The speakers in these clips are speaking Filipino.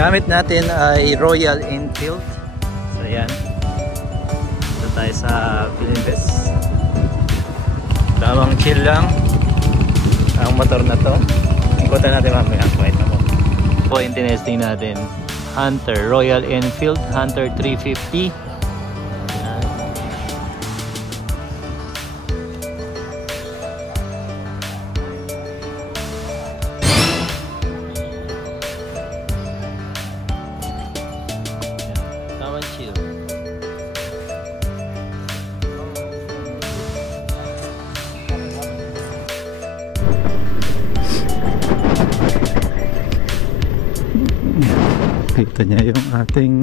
gamit natin ay Royal Enfield. So yan, ito tayo sa Pilimpes. Tamang chill lang ang motor na to. Ikutan natin mamaya. Wait na mo. Po yung tinesting natin, Hunter Royal Enfield Hunter 350. Kita niya yung ating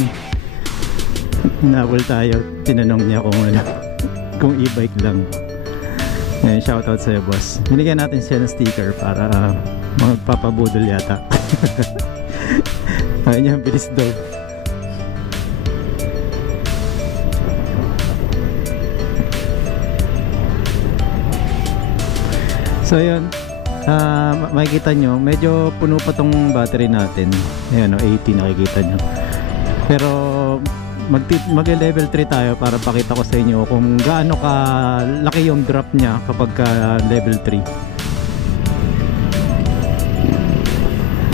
hinabol tayo, tinanong niya kung e-bike lang. Ngayon, shoutout sa'yo boss. Binigyan natin siya ng sticker para magpapabudol yata. Ayun niya, bilis daw. So yun, makikita nyo medyo puno pa tong battery natin. Ayan o, 80 nakikita nyo. Pero mag-level 3 tayo para pakita ko sa inyo kung gaano ka laki yung drop nya kapag ka level 3.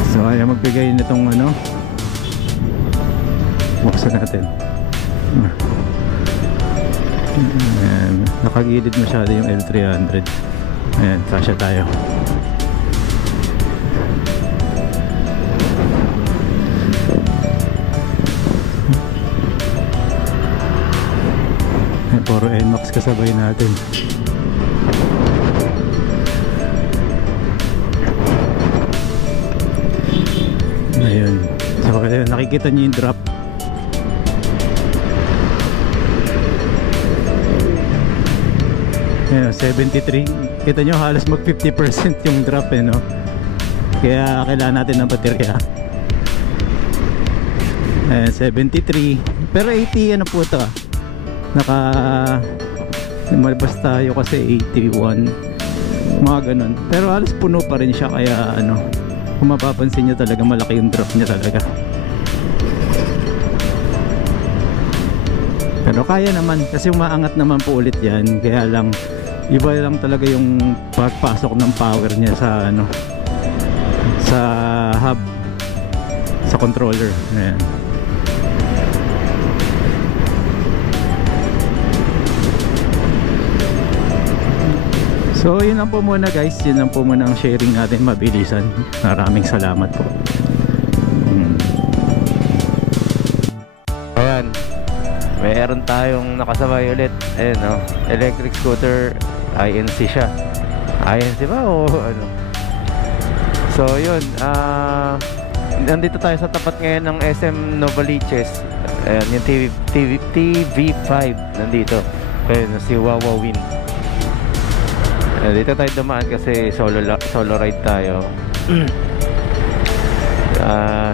So ayan, magbigay nitong ano, buksan natin. Ayan, nakagilid masyado yung L300. Ayan, kasya tayo. Puro NMAX kasabay natin. Ayun. So ayun, nakikita niyo yung drop. Ayun, 73. Kita nyo halos mag 50% yung drop no? Kaya kailangan natin ng baterya. Ayun, 73. Pero 80 ano po ito, malabas tayo kasi 81 mga ganun, pero halos puno pa rin siya. Kaya ano, kung mapapansin nyo talaga malaki yung drop niya talaga. Pero kaya naman kasi umaangat naman po ulit yan. Kaya lang iba lang talaga yung pagpasok ng power niya sa ano, sa hub, sa controller. Ayan. So yun lang po muna guys, yun lang po muna ang sharing natin, mabilisan. Maraming salamat po. Ayan, mayroon tayong nakasabay ulit. Ayan o, electric scooter, INC siya. INC ba o ano? So yun, nandito tayo sa tapat ngayon ng SM Novaliches. Ayan, yung TV5 nandito. Ayan, si Wawawin. Dito tayo dumaan kasi solo ride tayo.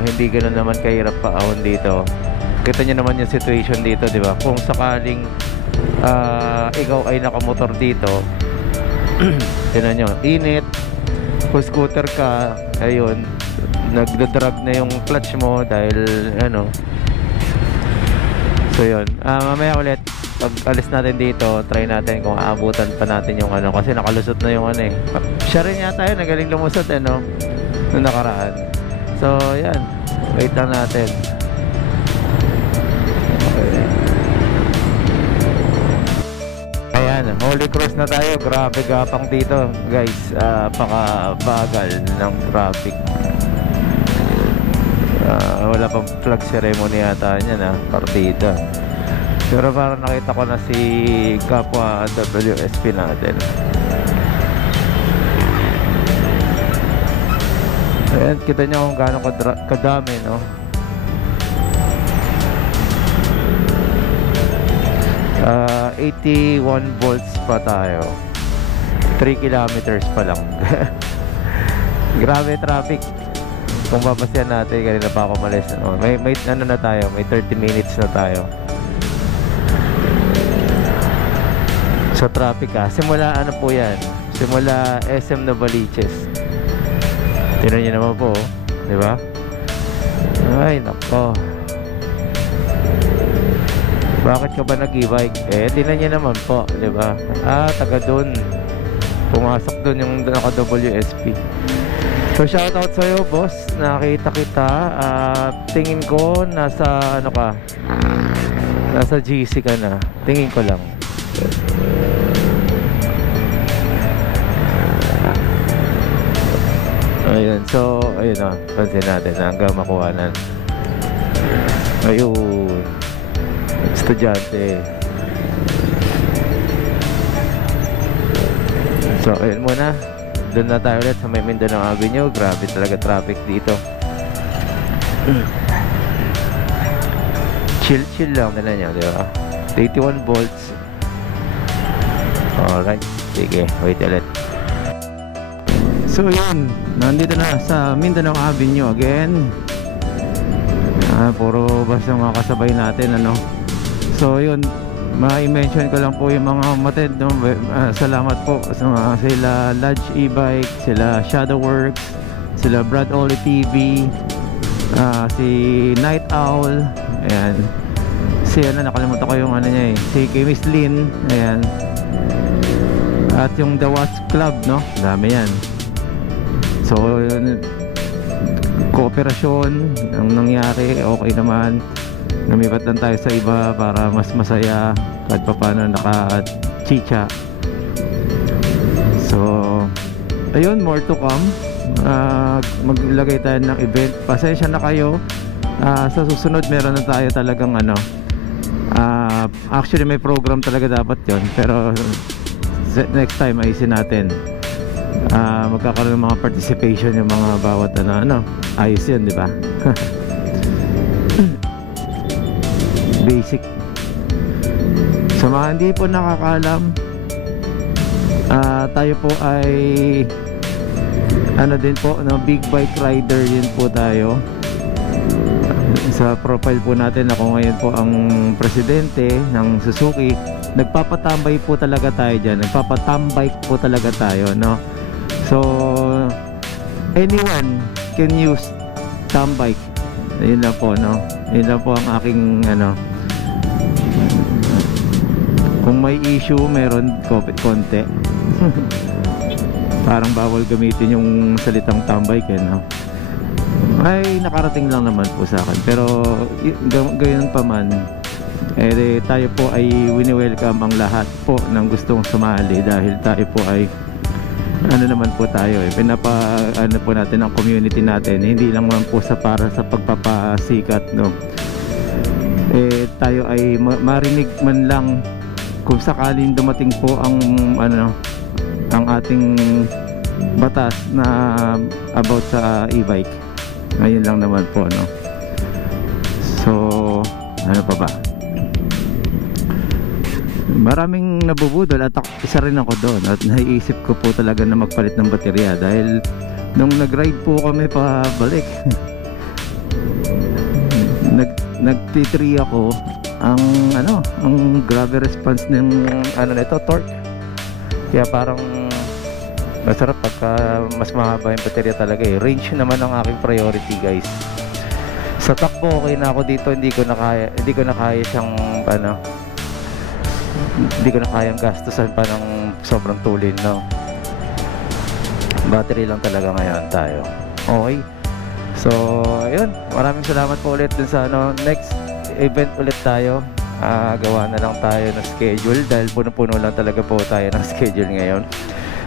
Hindi ganoon naman kahirap paahon dito. Kita nyo naman yung situation dito, di ba? Kung sakaling ikaw ay nakamotor dito, tinan nyo, init. Kung scooter ka, ayun, nagdadrag na yung clutch mo dahil ano. So yun, mamaya ulit pag alis natin dito, try natin kung aabutan pa natin yung ano, kasi nakalusot na yung ano eh. Siya rin yata yun, nagaling lumusot eh no, nung nakaraan. So yan, wait lang natin. Okay. Ayan, Holy Cross na tayo. Grabe gapang dito guys, pakabagal ng traffic. Wala pang flag ceremony yata niyan partida. Pero parang nakita ko na si kapwa WSP natin. Ayan, kita nyo kung gaano kadami, no? Uh, 81 volts pa tayo. 3 kilometers pa lang. Grabe traffic. Kung babasyan natin, kanina pa ako malis. May ano na tayo, may 30 minutes na tayo. Sa traffic simula ano po yan, simula SM Novaliches. Tingnan nyo naman po, di ba? Ay, nako. Bakit ka ba nag-e-bike? Tingnan niyo naman po, di ba? Taga dun. Pumasok dun yung naka-WSP. So, shoutout sa'yo, boss. Nakita kita. Tingin ko, nasa, ano ka? Nasa GC ka na. Tingin ko lang. Ayun, so, ayun o. Pansin natin hanggang makuhanan. Ayun. Estudyante. So, ayun muna. Doon na tayo ulit sa may Mindanao Avenue. Grabe talaga traffic dito. Chill lang nila niya, di ba? 81 volts. Alright. Sige, wait ulit. So yun, nandito na sa Mindanao Avenue again. Puro basta mga kasabay natin, ano. So yun, ma-mention ko lang po yung mga matid, no? Salamat po sa mga sila Lodge E-Bike, sila Shadowworks, sila Brad Oli TV, si Night Owl, ayan. Si ano, nakalimutan ko yung ano niya si Miss Lynn, ayan. At yung The Wasp Club, no? Dami yan. So yun, kooperasyon ang nangyari, okay naman. Lumipat lang tayo sa iba para mas masaya kahit pa paano naka-chicha. So ayun, more to come. Maglagay tayo ng event. Pasensya na kayo, sa susunod meron na tayo talagang ano, actually may program talaga dapat yon, pero next time ayusin natin. Magkakaroon ng mga participation yung mga bawat ano, ayos yun, di ba? Basic. Sa mga hindi po nakakaalam, tayo po ay ano din po, no, big bike rider yun po tayo. Sa profile po natin, ako ngayon po ang presidente ng Suzuki. Nagpapatambay po talaga tayo dyan, nagpapatambike po talaga tayo, no? So anyone can use tambike. Yun lang po, no? Yun lang po ang aking ano. Kung may issue, meron konti. Parang bawal gamitin yung salitang tambike, no? Ay nakarating lang naman po sa akin, pero gayon pa man, tayo po ay wini-welcome ang lahat po ng gustong sumali, dahil tayo po ay ano naman po tayo, ano po natin ang community natin, hindi lang naman po para sa pagpapasikat, no. Tayo ay marinig man lang kung sakaling dumating po ang ano, ang ating batas na about sa e-bike. Ngayon lang naman po, no. So ano pa ba, maraming nabubudol at isa rin ako doon, at naiisip ko po talaga na magpalit ng baterya, dahil nung nag-ride po kami pabalik nag-T3 ako, ang ano, ang grabe response ng ano nito, torque, kaya parang masarap pagka mas mahaba yung baterya talaga eh. Range naman ang aking priority, guys. Sa takbo okay na ako dito, hindi ko na kaya siyang ano, hindi ko na kayang gastusan pa ng sobrang tulin, no. Battery lang talaga ngayon tayo. Okay. So ayun, maraming salamat po ulit dun sa ano, next event ulit tayo. Gawa na lang tayo ng schedule, dahil puno-puno lang talaga po tayo ng schedule ngayon.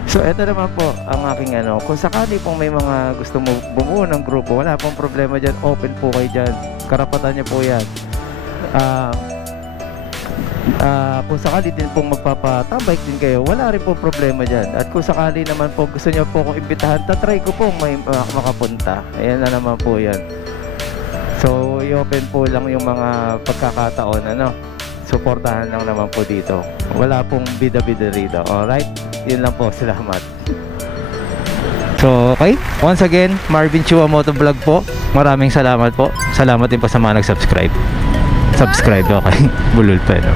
So eto naman po ang aking ano, kung sakali pong may mga gusto mo bumuo ng grupo, wala pong problema dyan, open po kayo dyan, karapatan nyo po yan. Kung sakali din pong magpapatambike din kayo, wala rin pong problema dyan. At kung sakali naman po gusto nyo po kong imbitahan, tatry ko pong may makapunta. Ayan na naman po yan. So i-open po lang yung mga pagkakataon, ano, suportahan lang naman po dito, wala pong bida-bida rito. Alright, yun lang po, salamat. So okay, once again, Marvin Chua Motovlog po, maraming salamat po. Salamat din po sa mga nag-subscribe. Subscribe, okay. Bulol pa, no?